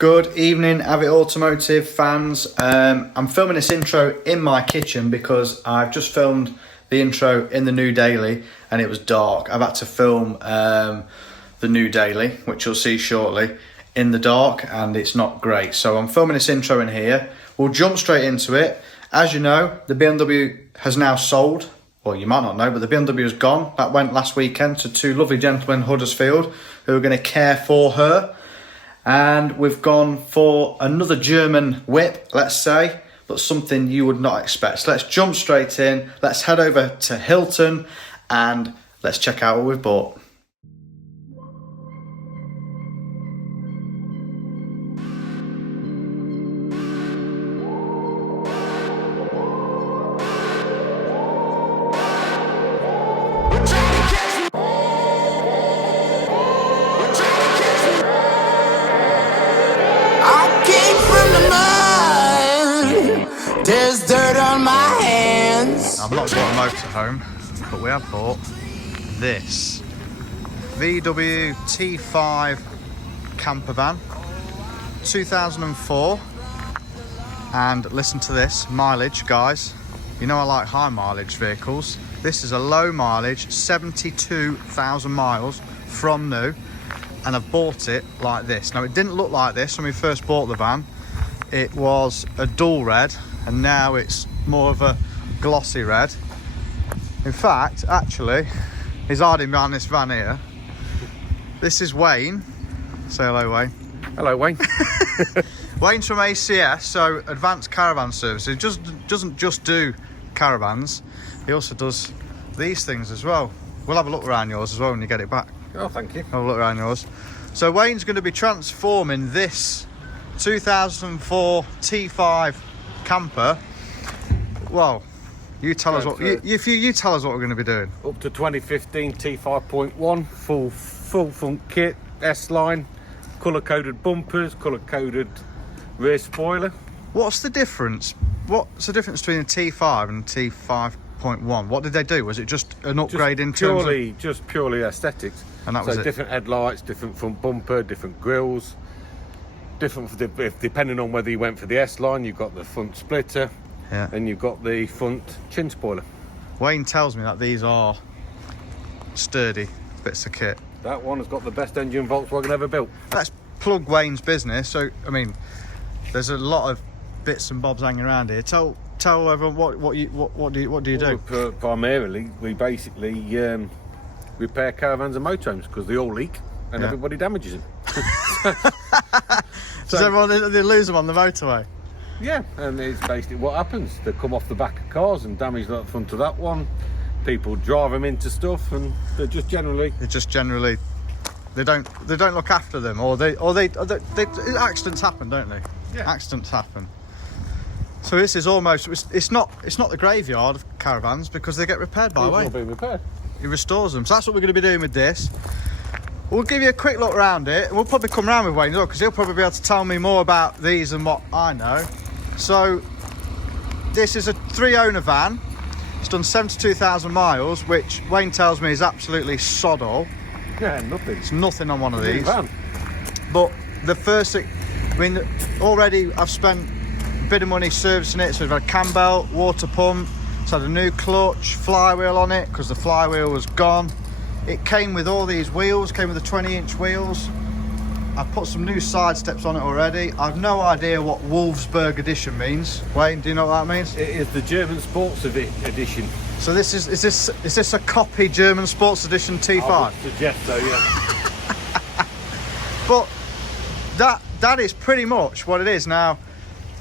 Good evening, Avid Automotive fans. I'm filming this intro in my kitchen because I've just filmed the intro in the new daily and it was dark. I've had to film the new daily, which you'll see shortly, in the dark, and it's not great. So I'm filming this intro in here. We'll jump straight into it. As you know, the BMW has now sold. Well, you might not know, but the BMW is gone. That went last weekend to two lovely gentlemen in Huddersfield who are going to care for her. And we've gone for another German whip, let's say, but something you would not expect. So let's jump straight in. Let's head over to Hilton and let's check out what we've bought. There's dirt on my hands. I've not bought a motorhome, but we have bought this VW T5 camper van, 2004. And listen to this mileage, guys. You know I like high mileage vehicles. This is a low mileage, 72,000 miles from new, and I've bought it like this. Now, it didn't look like this when we first bought the van. It was a dual red, and now it's more of a glossy red. In fact, actually, he's hiding behind this van here. This is Wayne. Say hello, Wayne. Hello, Wayne. Wayne's from ACS, so Advance Caravan Services. He doesn't just do caravans, he also does these things as well. We'll have a look around yours as well when you get it back. Oh, thank you. Have a look around yours. So Wayne's going to be transforming this 2004 T5 camper. Well, you tell us what you tell us what we're going to be doing. Up to 2015 T5.1, full front kit, S-line, colour-coded bumpers, colour-coded rear spoiler. What's the difference? What's the difference between a T5 and T5.1? What did they do? Was it just an upgrade in terms of... Just purely aesthetics. And that was it. Different headlights, different front bumper, different grills, different depending on whether you went for the S-line. You've got the front splitter, yeah, and you've got the front chin spoiler. Wayne tells me that these are sturdy bits of kit. That one has got the best engine Volkswagen ever built. Let's plug Wayne's business. So, I mean, there's a lot of bits and bobs hanging around here. Tell everyone what do you do? Primarily, we basically repair caravans and motorhomes because they all leak and everybody damages them. Does everyone they lose them on the motorway? Yeah, and it's basically what happens. They come off the back of cars and damage the front of that one. People drive them into stuff, and they don't look after them, or they accidents happen, don't they? Yeah. Accidents happen. So this is almost it's not the graveyard of caravans because they get repaired by Wayne. Being repaired. He restores them. So that's what we're going to be doing with this. We'll give you a quick look around it, and we'll probably come round with Wayne as well, because he'll probably be able to tell me more about these than what I know. So this is a 3-owner van. It's done 72,000 miles, which Wayne tells me is absolutely sod all. Yeah, nothing. It's nothing on one of these. Van. But the first thing, I mean, already I've spent a bit of money servicing it. So we've had a cam belt, water pump, it's had a new clutch, flywheel on it because the flywheel was gone. It came with all these wheels, came with the 20-inch wheels. I've put some new side steps on it already. I've no idea what Wolfsburg edition means. Wayne, do you know what that means? It is the German Sports Edition. So this is this a copy German Sports Edition T5? I would suggest so, yeah. But that is pretty much what it is. Now,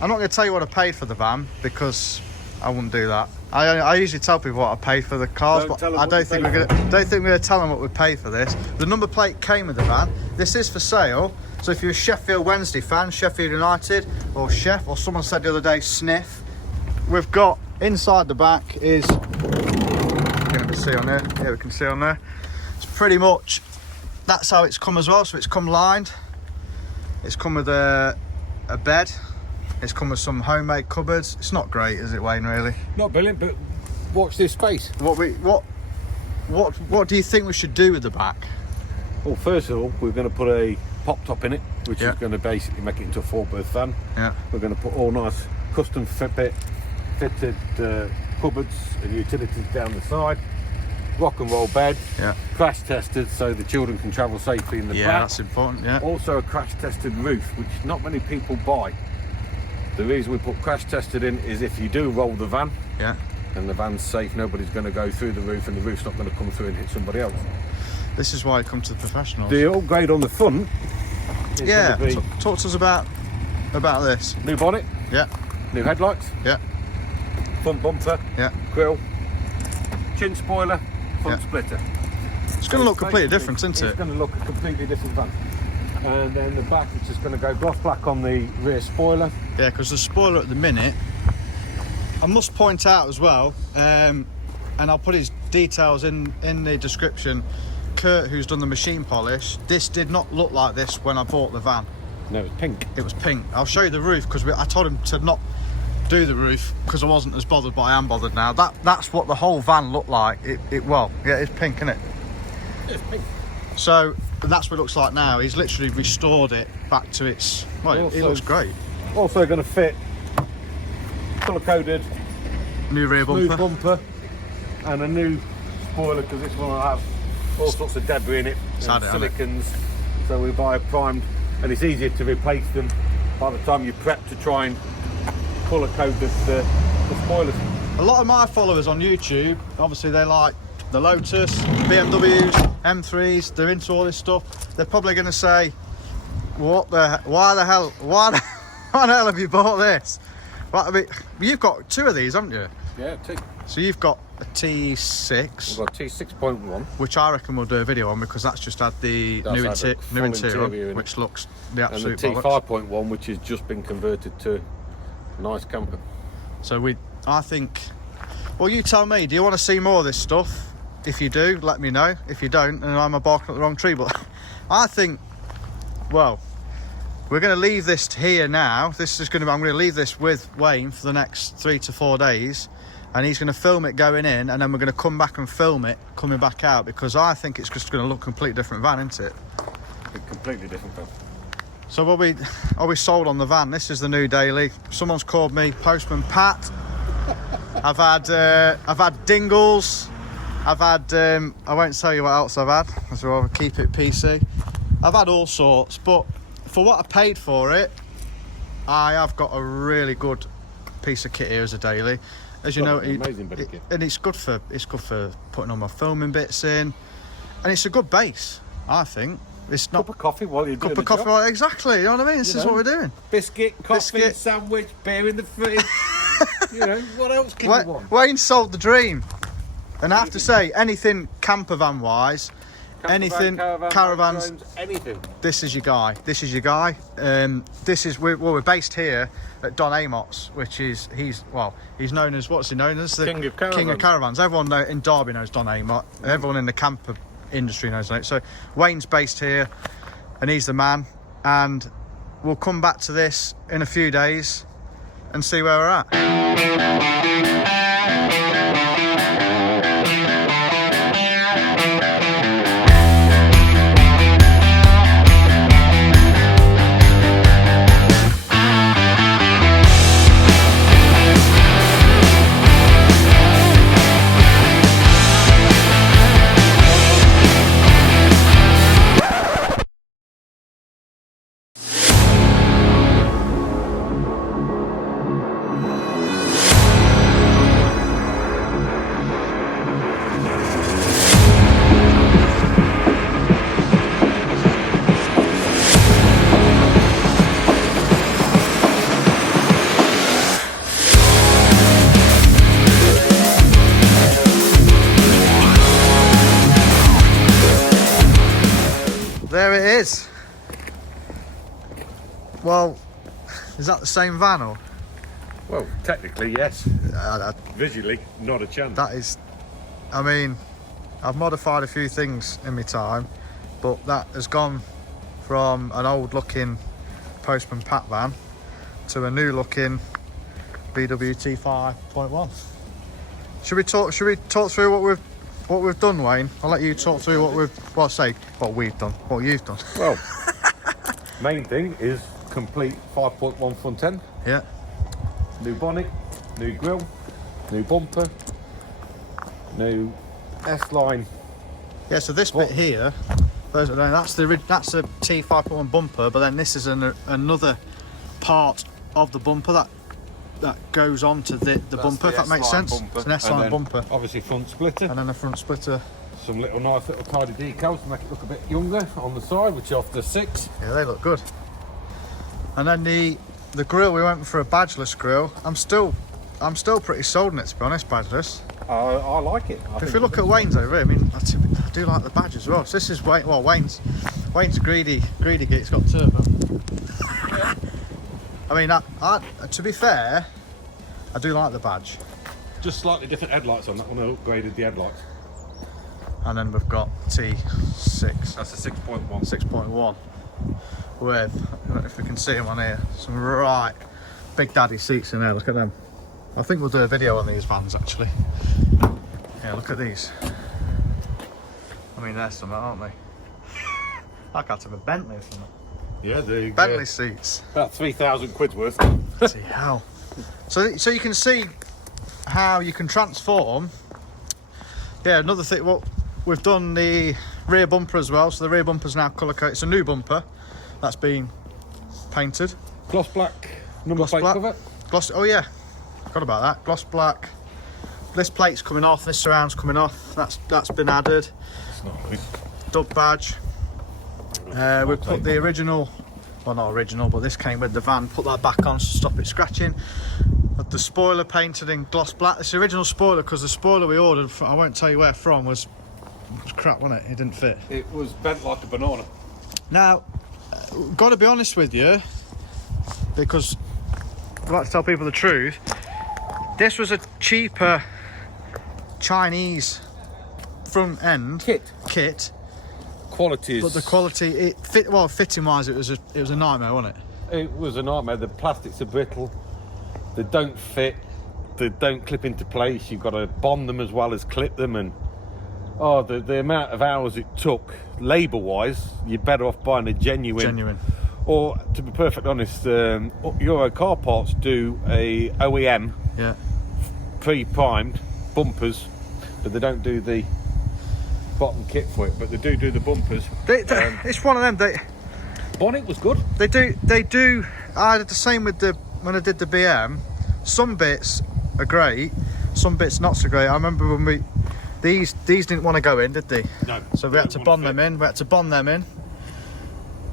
I'm not going to tell you what I paid for the van because I wouldn't do that. I usually tell people what I paid for the cars, but I don't think we're going to tell them what we paid for this. The number plate came with the van. This is for sale. So if you're a Sheffield Wednesday fan, Sheffield United, or Chef, or someone said the other day, Sniff, we've got inside the back is, can we see on there? Yeah, we can see on there. It's pretty much, that's how it's come as well. So it's come lined. It's come with a bed. It's come with some homemade cupboards. It's not great, is it, Wayne, really? Not brilliant, but watch this space. What do you think we should do with the back? Well, first of all, we're going to put a pop top in it, which is going to basically make it into a 4-berth van. Yeah. We're going to put all nice custom fitted cupboards and utilities down the side. Rock and roll bed. Yeah. Crash tested so the children can travel safely in the back. Yeah, that's important. Yeah. Also a crash tested roof, which not many people buy. The reason we put crash tested in is if you do roll the van, Yeah. and the van's safe, nobody's going to go through the roof, and the roof's not going to come through and hit somebody else. This is why I come to the professionals. The upgrade on the front is Yeah. going to be Talk to us about this. new bonnet, Yeah. new headlights, Yeah. front bumper, Yeah. grille, chin spoiler, front Yeah. splitter. It's going to look completely different, isn't It's it? going to look a completely different van. And then the back is just going to go gloss black on the rear spoiler. Yeah, because the spoiler at the minute, I must point out as well, and I'll put his details in the description. Kurt, who's done the machine polish, this did not look like this when I bought the van. No, it's pink. It was pink. I'll show you the roof because I told him to not do the roof because I wasn't as bothered, but I am bothered now. That's what the whole van looked like. Well, yeah, it's pink, isn't it? It's pink. So that's what it looks like now. He's literally restored it back to its. Well, it looks great. Also going to fit colour coded New rear smooth bumper. bumper and a new spoiler, because this one will have all sorts of debris in it, Had and it, hasn't silicons. So we buy a primed, and it's easier to replace them by the time you prep to try and colour code the spoilers. A lot of my followers on YouTube, obviously they like the Lotus, BMWs, M3s, they're into all this stuff. They're probably going to say, why the hell have you bought this? Well, I mean, you've got 2 of these, haven't you? Yeah, T. So you've got a T6, We've got T6.1. which I reckon we'll do a video on because that's just had the That's new, had a full interior interior in on, which looks the And the absolute bollocks. T5.1, which has just been converted to a nice camper. So I think, well, you tell me, do you want to see more of this stuff? If you do, let me know. If you don't, then I'm barking at the wrong tree. But I think, well, we're going to leave this here now. I'm going to leave this with Wayne for the next 3 to 4 days, and he's going to film it going in, and then we're going to come back and film it coming back out, because I think it's just going to look a completely different van, isn't it? A completely different van. So are we sold on the van? This is the new daily. Someone's called me Postman Pat. I've had dingles. I've had I won't tell you what else I've had, as well. I'll keep it PC. I've had all sorts, but for what I paid for it, I have got a really good piece of kit here as a daily. As you know, amazing bit of kit. and it's good for putting all my filming bits in, and it's a good base, I think. It's not Cup of coffee while you're doing cup of the coffee. job. Exactly. You know what I mean? This is what we're doing. Biscuit, coffee, Biscuit. sandwich, beer in the fridge. You know, what else can you want? Wayne sold the dream, and I have to say, anything camper van wise, anything caravans, motorhomes, anything. this is your guy. We're based here at Don Amot's, which is he's known as, what's he known as? The King of caravans. King of caravans. Everyone in Derby knows Don Amot. Everyone in the camper industry knows it. So Wayne's based here, and he's the man. And we'll come back to this in a few days and see where we're at. There it is. Well, is that the same van or? Well, technically, yes. Uh, Visually, not a chance. that is, I mean, I've modified a few things in my time, but that has gone from an old looking Postman Pat van to a new looking BWT 5.1. Should we talk through what we've done, Wayne? I'll let you talk through what we've done, what you've done. Well, Main thing is complete 5.1 front end, Yeah. new bonnet, new grille, new bumper, new S-line. Yeah, so this bit here, those that don't know, that's a T5.1 bumper, but then this is another part of the bumper that goes on to the bumper, if that makes sense. Bumper. It's an S-line bumper. Obviously front splitter. And then a front splitter. Some nice little tidy decals to make it look a bit younger on the side, which are off the 6. Yeah, they look good. And then the grille, we went for a badgeless grille. I'm still pretty sold on it, to be honest, badgeless. I like it. If you look at Wayne's over here, I mean, I do like the badge as well. So this is Wayne's a greedy git. It's got turbo. I mean, to be fair, I do like the badge. Just slightly different headlights on that one. I upgraded the headlights. And then we've got T6. That's a 6.1. 6.1 with, I don't know if we can see them on here, some right big daddy seats in there. Look at them. I think we'll do a video on these vans actually. Yeah, look at these. I mean, they're something, aren't they? Like out of a Bentley or something. Yeah, the Bentley seats. About 3,000 quid's worth. Bloody hell. So you can see how you can transform. Yeah, another thing, well, we've done the rear bumper as well. So the rear bumper's now colour coded. It's a new bumper that's been painted. Gloss black number plate cover. Gloss, oh yeah, forgot about that. Gloss black. This plate's coming off, this surround's coming off. That's been added. It's not nice. Dub badge. We put the original, well not original, but this came with the van. Put that back on to stop it scratching. The spoiler painted in gloss black. This original spoiler, because the spoiler we ordered, I won't tell you where from, was crap, wasn't it? It didn't fit. It was bent like a banana. Now, got to be honest with you, because I like to tell people the truth. This was a cheaper Chinese front end kit. Qualities. But the quality, fitting wise, it was a nightmare, wasn't it? It was a nightmare. The plastics are brittle. They don't fit. They don't clip into place. You've got to bond them as well as clip them, and the amount of hours it took, labour-wise, you're better off buying a genuine. Or, to be perfectly honest, Euro Car Parts do a OEM, yeah, pre-primed bumpers, but they don't do the bottom kit for it. But they do the bumpers. It's one of them. Bonnet was good. They do. I did the same with when I did the BM. Some bits are great, some bits not so great. I remember when these didn't want to go in, did they? No. So we had to bond them in.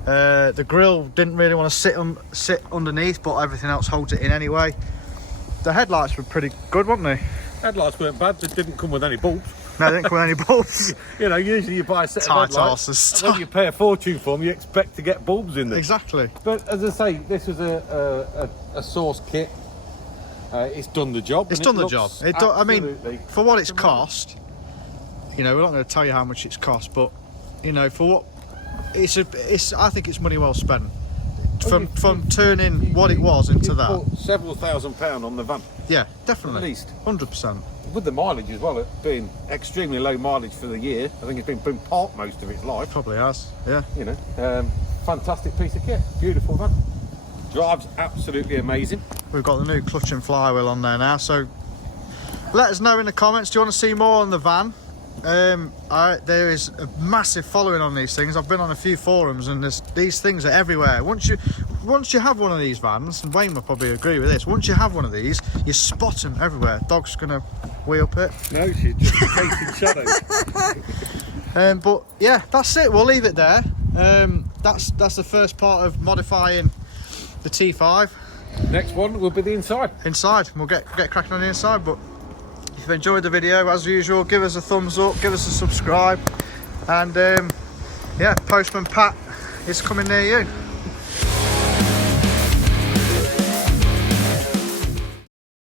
The grill didn't really want to sit underneath, but everything else holds it in anyway. The headlights were pretty good, weren't they? Headlights weren't bad. They didn't come with any bulbs. No, they didn't come with any bulbs. You know, usually you buy a set Tight of headlights, asses. and when you pay a fortune for them, you expect to get bulbs in them. Exactly. But as I say, this was a source kit. It's done the job. It's done the job. I mean, for what it's tremendous. cost, you know, we're not going to tell you how much it's cost, but you know, for what I think it's money well spent. From turning what it was into that. Put several £1,000s on the van. Yeah, definitely. At least. 100%. With the mileage as well, it being extremely low mileage for the year. I think it's been parked most of its life. Probably has, yeah. You know, fantastic piece of kit. Beautiful van. Drives absolutely amazing. We've got the new clutch and flywheel on there now, so let us know in the comments. Do you want to see more on the van? There is a massive following on these things. I've been on a few forums, and these things are everywhere. Once you have one of these vans, and Wayne will probably agree with this, once you have one of these, you spot them everywhere. Dog's gonna wheel pit. No, she's just chasing shadows. But yeah, that's it. We'll leave it there. That's the first part of modifying the T5. Next one will be the inside. We'll get cracking on the inside. But if you've enjoyed the video, as usual, give us a thumbs up, give us a subscribe, and yeah, Postman Pat is coming near you.